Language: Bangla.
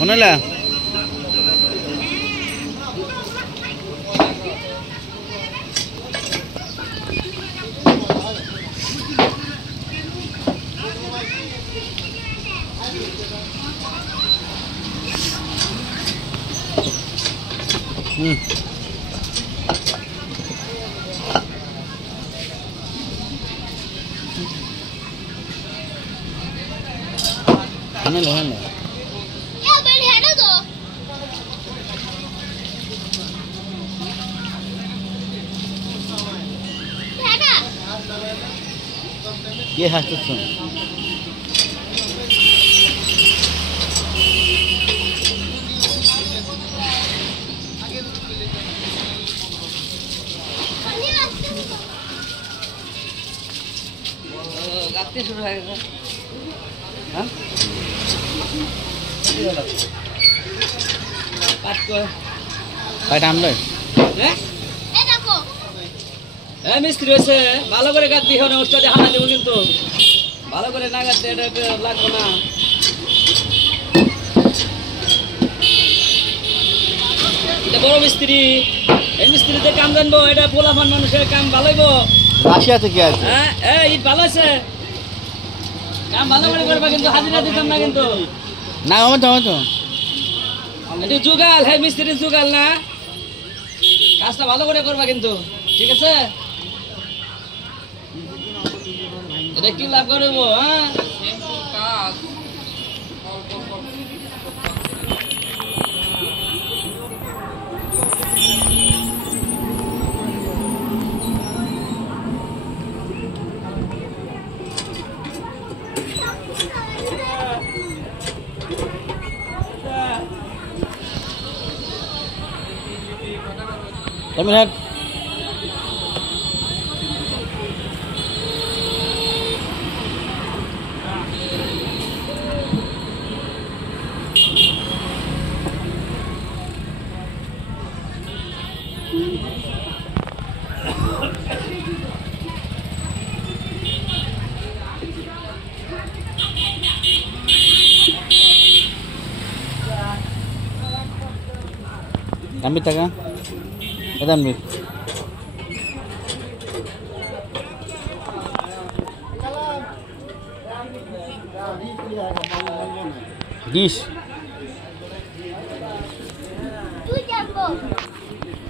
Honela. Honela, honela. ये हाथ सुन गाते शुरू है हाँ काट को काट हम लोग মিস্ত্রি হয়েছে ভালো করে গাছ দিও না ওস্তাদে হানা দেবো কিন্তু ভালো করে না গাছ এটা লাগবে না এটা বড় মিস্ত্রি এই মিস্ত্রিতে কাম জানবো এটা পোলাপান মানুষের কাম ভালোইব রাশিয়া থেকে আছে হ্যাঁ ইট ভালো আছে কাম ভালো করে করবা কিন্তু হাজিরা দিতাম না কিন্তু না আমার তো এটা জুগাল হ্যাঁ মিস্ত্রি জুগাল না কাজটা ভালো করে করবা কিন্তু ঠিক আছে এটা কি লাভ করব হ্যাঁ তুমি হ্যাঁ ambil taka kita ambil dish